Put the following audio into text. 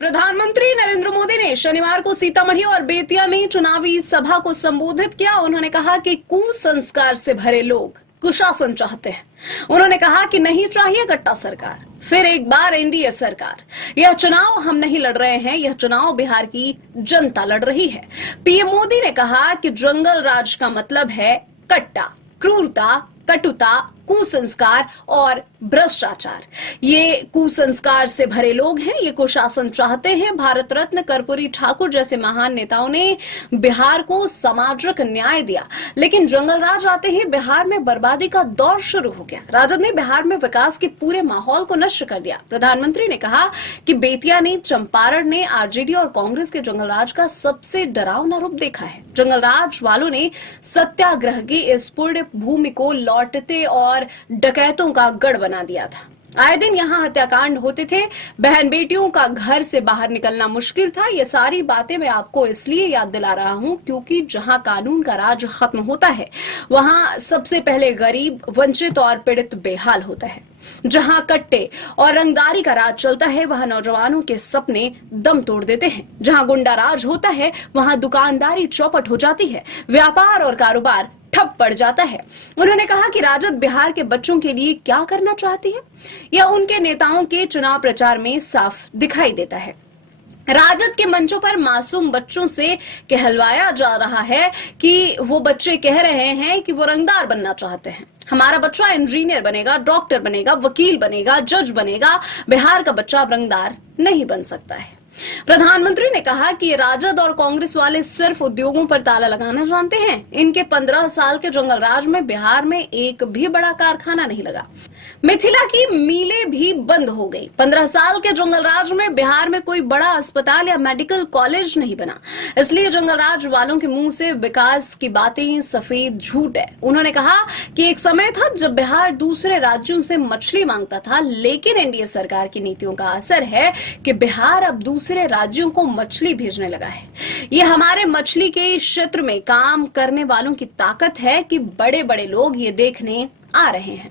प्रधानमंत्री नरेंद्र मोदी ने शनिवार को सीतामढ़ी और बेतिया में चुनावी सभा को संबोधित किया। उन्होंने कहा कि कुसंस्कार से भरे लोग कुशासन चाहते हैं। उन्होंने कहा कि नहीं चाहिए गट्टा सरकार, फिर एक बार एनडीए सरकार। यह चुनाव हम नहीं लड़ रहे हैं, यह चुनाव बिहार की जनता लड़ रही है। पीएम मोदी ने कहा कि जंगल राज का मतलब है कट्टा, क्रूरता, कटुता, कुसंस्कार और भ्रष्टाचार। ये कुसंस्कार से भरे लोग हैं, ये कुशासन चाहते हैं। भारत रत्न कर्पूरी ठाकुर जैसे महान नेताओं ने बिहार को सामाजिक न्याय दिया, लेकिन जंगल राज आते ही बिहार में बर्बादी का दौर शुरू हो गया। राजद ने बिहार में विकास के पूरे माहौल को नष्ट कर दिया। प्रधानमंत्री ने कहा कि बेतिया ने, चंपारण ने आरजेडी और कांग्रेस के जंगल राज का सबसे डरावना रूप देखा है। जंगल राज वालों ने सत्याग्रह की इस पुण्य भूमि को लौटते और डकैतों का गढ़ बना दिया था। आए दिन यहाँ हत्याकांड होते थे, बहन बेटियों का घर से बाहर निकलना मुश्किल था। ये सारी बातें मैं आपको इसलिए याद दिला रहा हूँ क्योंकि जहाँ कानून का राज खत्म होता है, वहाँ सबसे पहले गरीब, वंचित और पीड़ित बेहाल होता है। जहाँ कट्टे और रंगदारी का राज चलता है, वहाँ नौजवानों के सपने दम तोड़ देते हैं। जहाँ गुंडा राज होता है, वहाँ दुकानदारी चौपट हो जाती है, व्यापार और कारोबार ठप पड़ जाता है। उन्होंने कहा कि राजद बिहार के बच्चों के लिए क्या करना चाहती है, यह उनके नेताओं के चुनाव प्रचार में साफ दिखाई देता है। राजद के मंचों पर मासूम बच्चों से कहलवाया जा रहा है कि वो बच्चे कह रहे हैं कि वो रंगदार बनना चाहते हैं। हमारा बच्चा इंजीनियर बनेगा, डॉक्टर बनेगा, वकील बनेगा, जज बनेगा। बिहार का बच्चा अब रंगदार नहीं बन सकता है। प्रधानमंत्री ने कहा कि राजद और कांग्रेस वाले सिर्फ उद्योगों पर ताला लगाना जानते हैं। इनके 15 साल के जंगल राज में बिहार में एक भी बड़ा कारखाना नहीं लगा। मिथिला की मिलें भी बंद हो गई। 15 साल के जंगल राज में बिहार में कोई बड़ा अस्पताल या मेडिकल कॉलेज नहीं बना। इसलिए जंगल राज वालों के मुंह से विकास की बातें सफेद झूठ है। उन्होंने कहा कि एक समय था जब बिहार दूसरे राज्यों से मछली मांगता था, लेकिन एनडीए सरकार की नीतियों का असर है कि बिहार अब दूसरे राज्यों को मछली भेजने लगा है। ये हमारे मछली के क्षेत्र में काम करने वालों की ताकत है कि बड़े बड़े लोग ये देखने आ रहे हैं।